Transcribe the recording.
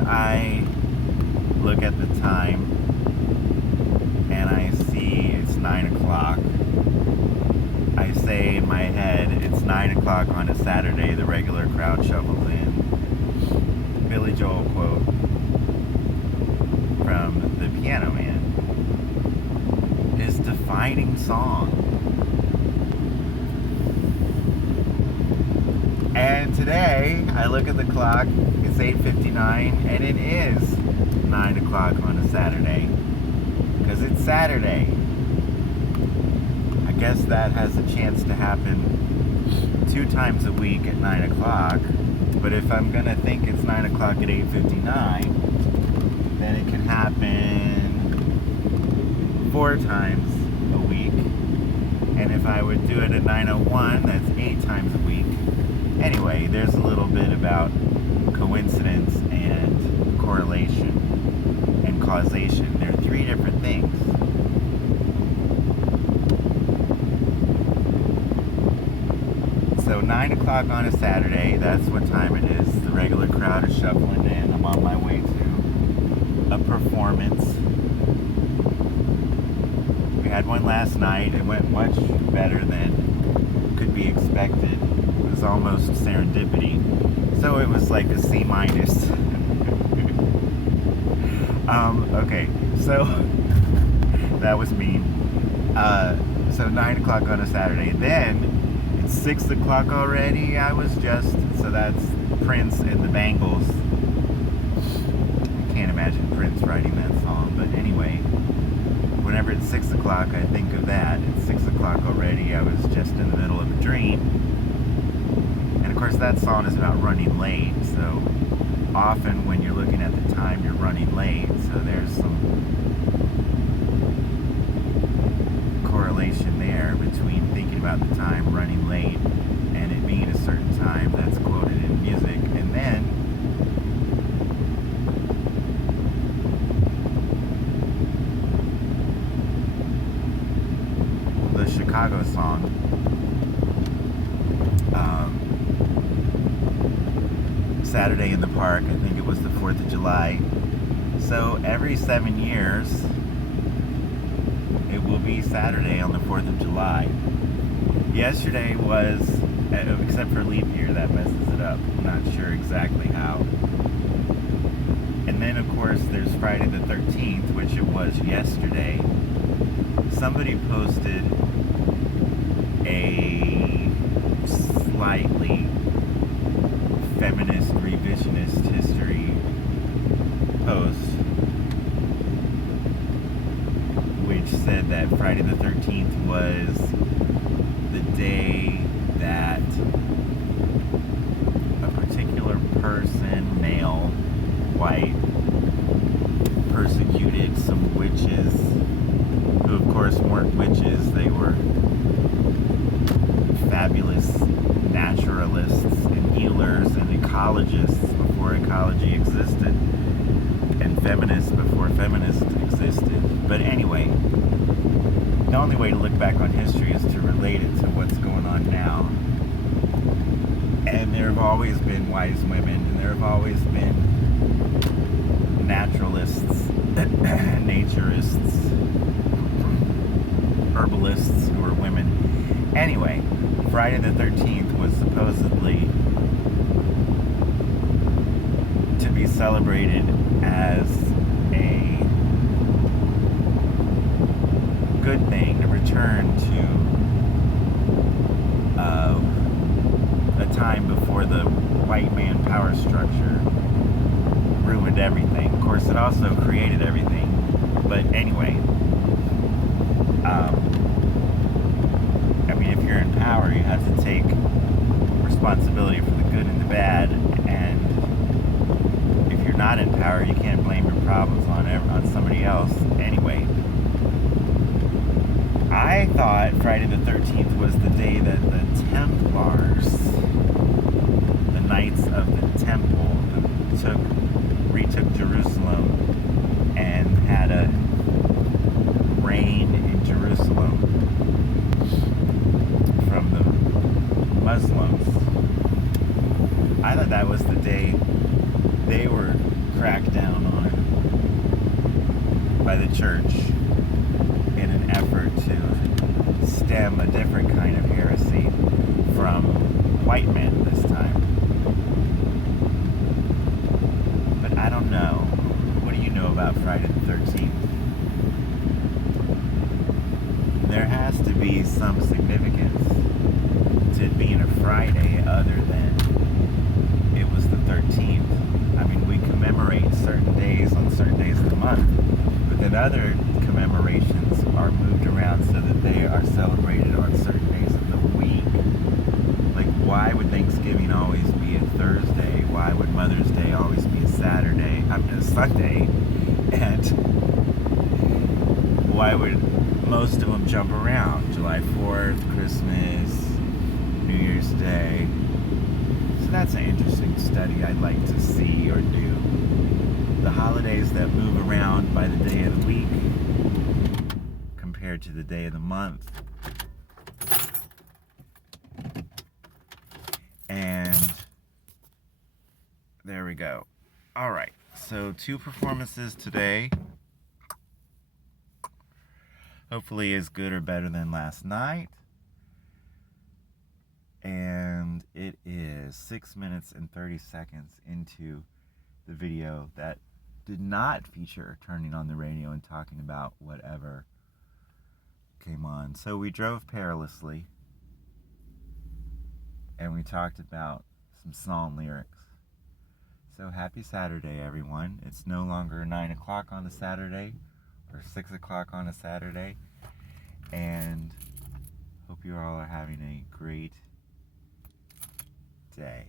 whenever I look at the time and I see it's 9 o'clock, I say in my head, it's 9 o'clock on a Saturday, the regular crowd shuffles in. Billy Joel quote from The Piano Man. His defining song. And today, I look at the clock, it's 8:59, and it is 9 o'clock on a Saturday. Because it's Saturday. I guess that has a chance to happen 2 times a week at 9 o'clock. But if I'm going to think it's 9 o'clock at 8:59, then it can happen 4 times a week. And if I would do it at 9:01, that's 8 times a week. Anyway, there's a little bit about coincidence and correlation and causation. They're 3 different things. So 9 o'clock on a Saturday, that's what time it is. The regular crowd is shuffling in. I'm on my way to a performance. We had one last night. It went much better than could be expected. It was almost serendipity. So it was like a C minus. Okay, so that was mean. So 9 o'clock on a Saturday. Then it's 6 o'clock already. So that's Prince and the Bangles. I can't imagine Prince writing that song, but anyway, whenever it's 6 o'clock, I think of that. It's 6 o'clock already. I was just in the middle of a dream. And of course, that song is about running late. So often when you're looking at the time, you're running late. So there's some correlation there between thinking about the time, running late, and it being a certain time that's quoted in music. And then the Chicago song, Saturday in the Park, I think it was the 4th of July. So every 7 years, it will be Saturday on the 4th of July. Yesterday was, except for leap year, that messes it up. I'm not sure exactly how. And then, of course, there's Friday the 13th, which it was yesterday. Somebody posted a slightly feminist revisionist history post, which said that Friday the 13th was the day that a particular person, male, white, persecuted some witches, who of course weren't witches. They were fabulous naturalists and healers and ecologists before ecology existed, and feminists before feminists existed. But anyway, the only way to look back on history is to relate it to what's going on now. And there have always been wise women, and there have always been naturalists, naturists, herbalists who are women. Anyway, Friday the 13th was supposedly to be celebrated as a good thing, a return to a time before the white man power structure ruined everything. Of course, it also created everything. But anyway, I mean, if you're in power, you have to take responsibility for the good and the bad. And if you're not in power, you can't blame your problems on somebody else. Anyway, I thought Friday the 13th was the day that the Templars, the Knights of the Temple, who retook Jerusalem and had a reign in Jerusalem from the Muslims. I thought that was the day they were cracked church in an effort to stem a different kind of heresy from white men this time. But I don't know. What do you know about Friday the 13th? There has to be some significance to it being a Friday other than it was the 13th. I mean, we commemorate certain days on certain days of the month, but then other commemorations are moved around so that they are celebrated on certain days of the week. Like, why would Thanksgiving always be a Thursday? Why would Mother's Day always be a Saturday? I mean, a Sunday? And why would most of them jump around? July 4th, Christmas, New Year's Day. So that's an interesting study I'd like to see or do. The holidays that move around by the day of the week compared to the day of the month. And there we go. All right, so 2 performances today. Hopefully as good or better than last night. And it is 6 minutes and 30 seconds into the video that did not feature turning on the radio and talking about whatever came on. So we drove perilously and we talked about some song lyrics. So happy Saturday, everyone. It's no longer 9 o'clock on a Saturday or 6 o'clock on a Saturday. And hope you all are having a great day.